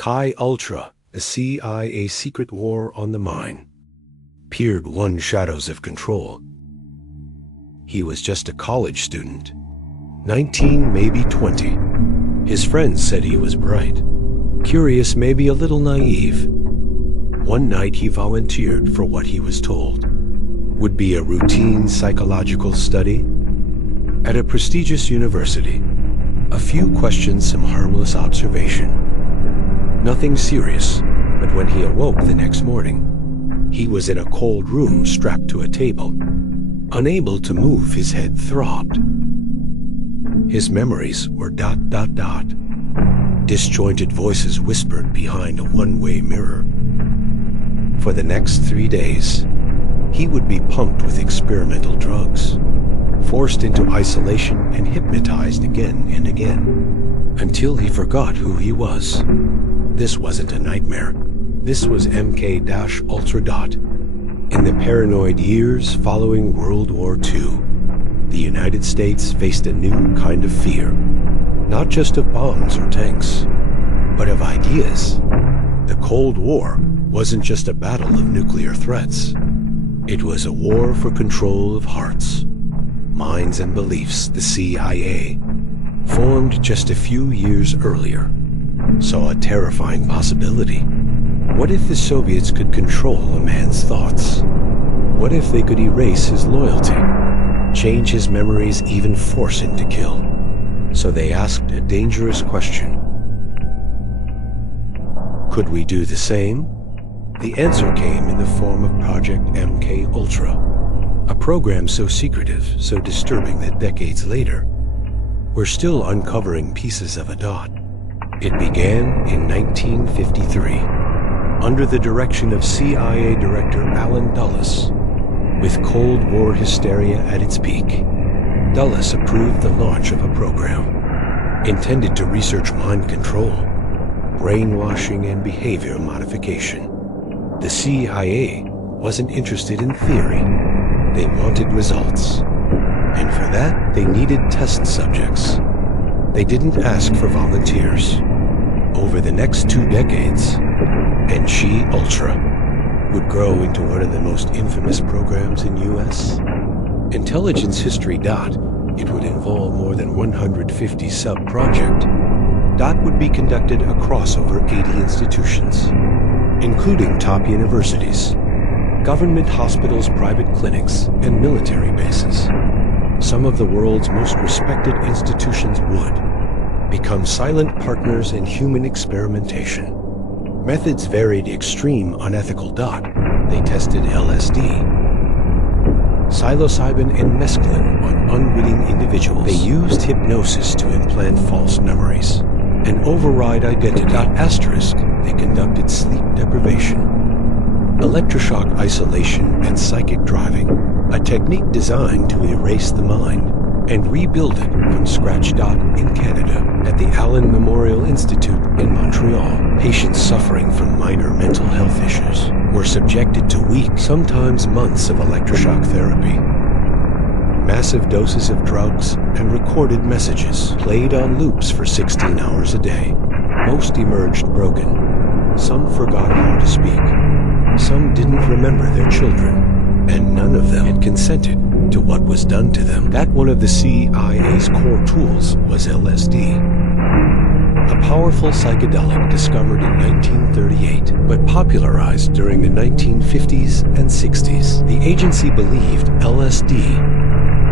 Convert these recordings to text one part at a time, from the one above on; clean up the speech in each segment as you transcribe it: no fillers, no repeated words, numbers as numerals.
Chi Ultra, a CIA secret war on the mind. Peered one shadows of control. He was just a college student, 19, maybe 20. His friends said he was bright, curious, maybe a little naive. One night he volunteered for what he was told would be a routine psychological study at a prestigious university. A few questions, some harmless observation. Nothing serious, but when he awoke the next morning, he was in a cold room strapped to a table. Unable to move, his head throbbed. His memories were ... Disjointed voices whispered behind a one-way mirror. For the next 3 days, he would be pumped with experimental drugs, forced into isolation and hypnotized again and again, until he forgot who he was. This wasn't a nightmare. This was MK-Ultra. In the paranoid years following World War II, the United States faced a new kind of fear, not just of bombs or tanks, but of ideas. The Cold War wasn't just a battle of nuclear threats. It was a war for control of hearts, minds, and beliefs. The CIA, formed just a few years earlier, saw a terrifying possibility. What if the Soviets could control a man's thoughts? What if they could erase his loyalty, change his memories, even force him to kill? So they asked a dangerous question. Could we do the same? The answer came in the form of Project MK-Ultra, a program so secretive, so disturbing that decades later, we're still uncovering pieces of a dot. It began in 1953, under the direction of CIA Director Allen Dulles. With Cold War hysteria at its peak, Dulles approved the launch of a program intended to research mind control, brainwashing, and behavior modification. The CIA wasn't interested in theory. They wanted results. And for that, they needed test subjects. They didn't ask for volunteers. Over the next 2 decades, Chi Ultra would grow into one of the most infamous programs in U.S. intelligence history. It would involve more than 150 sub-projects. Would be conducted across over 80 institutions, including top universities, government hospitals, private clinics, and military bases. Some of the world's most respected institutions would become silent partners in human experimentation. Methods varied: extreme, unethical. They tested LSD, psilocybin, and mescaline on unwitting individuals. They used hypnosis to implant false memories and override identity. They conducted sleep deprivation, electroshock isolation, and psychic driving, a technique designed to erase the mind and rebuild it from scratch. In Canada, at the Allen Memorial Institute in Montreal, patients suffering from minor mental health issues were subjected to weeks, sometimes months, of electroshock therapy. Massive doses of drugs and recorded messages played on loops for 16 hours a day. Most emerged broken. Some forgot how to speak. Some didn't remember their children. And none of them had consented to what was done to them. That one of the CIA's core tools was LSD, a powerful psychedelic discovered in 1938, but popularized during the 1950s and 60s. The agency believed LSD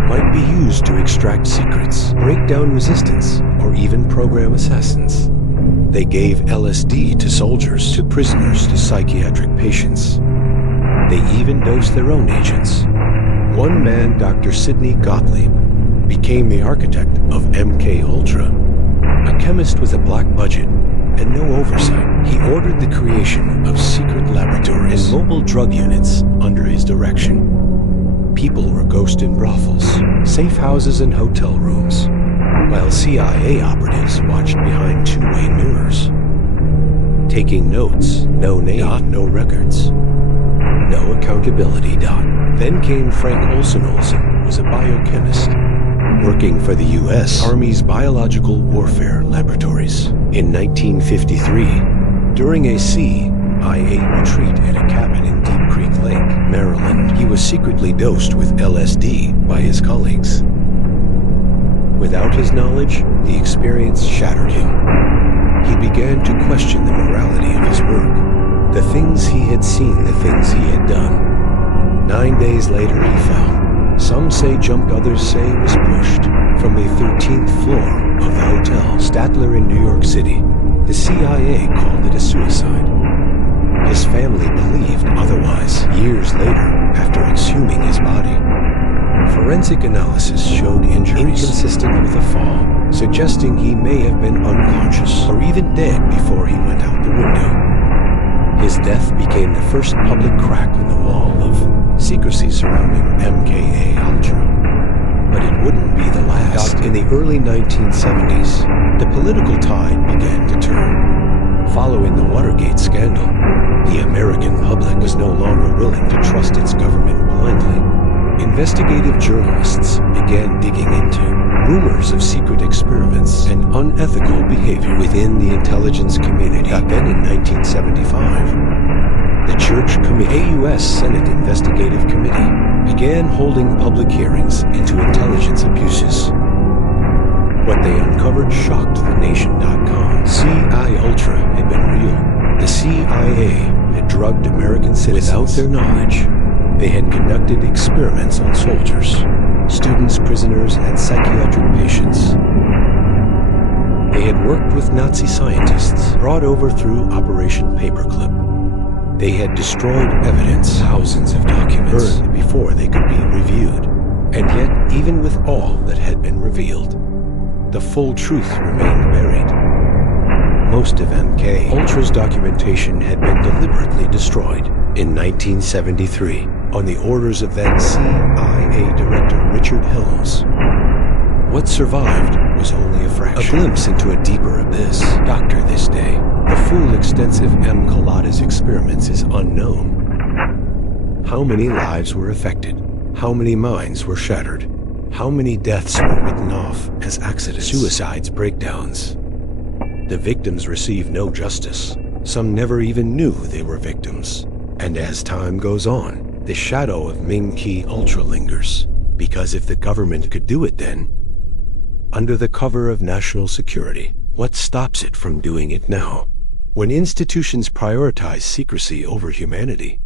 might be used to extract secrets, break down resistance, or even program assassins. They gave LSD to soldiers, to prisoners, to psychiatric patients. They even dosed their own agents. One man, Dr. Sidney Gottlieb, became the architect of MK-Ultra. A chemist with a black budget and no oversight, he ordered the creation of secret laboratories and mobile drug units under his direction. People were ghosted in brothels, safe houses, and hotel rooms, while CIA operatives watched behind two-way mirrors, taking notes. No name, no records, no accountability. Then came Frank Olson. Olson was a biochemist working for the U.S. Army's Biological Warfare Laboratories. In 1953, During a CIA retreat at a cabin in Deep Creek Lake, Maryland, he was secretly dosed with LSD by his colleagues. Without his knowledge, the experience shattered him. He began to question the morality of his work, the things he had seen, the things he had done. 9 days later, he fell. Some say jumped, others say was pushed from the 13th floor of the Hotel Statler in New York City. The CIA called it a suicide. His family believed otherwise years later after exhuming his body. Forensic analysis showed injuries inconsistent with a fall, suggesting he may have been unconscious or even dead before he went out the window. His death became the first public crack in the wall of secrecy surrounding MKUltra. But it wouldn't be the last. In the early 1970s, the political tide began to turn. Following the Watergate scandal, the American public was no longer willing to trust its government blindly. Investigative journalists began digging into rumors of secret experiments and unethical behavior within the intelligence community. Then in 1975, the Church Committee, a U.S. Senate Investigative Committee, began holding public hearings into intelligence abuses. What they uncovered shocked the nation.com. CIA-Ultra had been real. The CIA had drugged American citizens without their knowledge. They had conducted experiments on soldiers, students, prisoners, and psychiatric patients. They had worked with Nazi scientists brought over through Operation Paperclip. They had destroyed evidence, thousands of documents, burned before they could be reviewed. And yet, even with all that had been revealed, the full truth remained buried. Most of MKUltra's documentation had been deliberately destroyed in 1973 on the orders of then CIA Director Richard Helms. What survived was only a fraction, a glimpse into a deeper abyss. Doctor this day, the full extensive M. Colada's experiments is unknown. How many lives were affected? How many minds were shattered? How many deaths were written off as accidents, suicides, breakdowns? The victims received no justice. Some never even knew they were victims. And as time goes on, the shadow of MKUltra lingers. Because if the government could do it then, under the cover of national security, what stops it from doing it now? When institutions prioritize secrecy over humanity,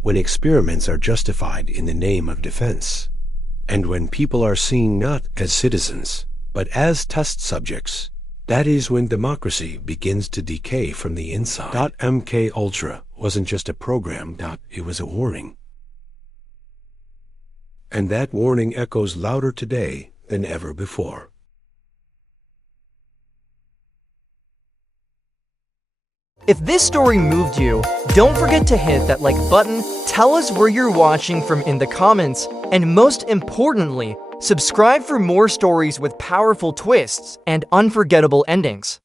when experiments are justified in the name of defense, and when people are seen not as citizens, but as test subjects, that is when democracy begins to decay from the inside. MKUltra wasn't just a program, it was a warning. And that warning echoes louder today than ever before. If this story moved you, don't forget to hit that like button, tell us where you're watching from in the comments, and most importantly, subscribe for more stories with powerful twists and unforgettable endings.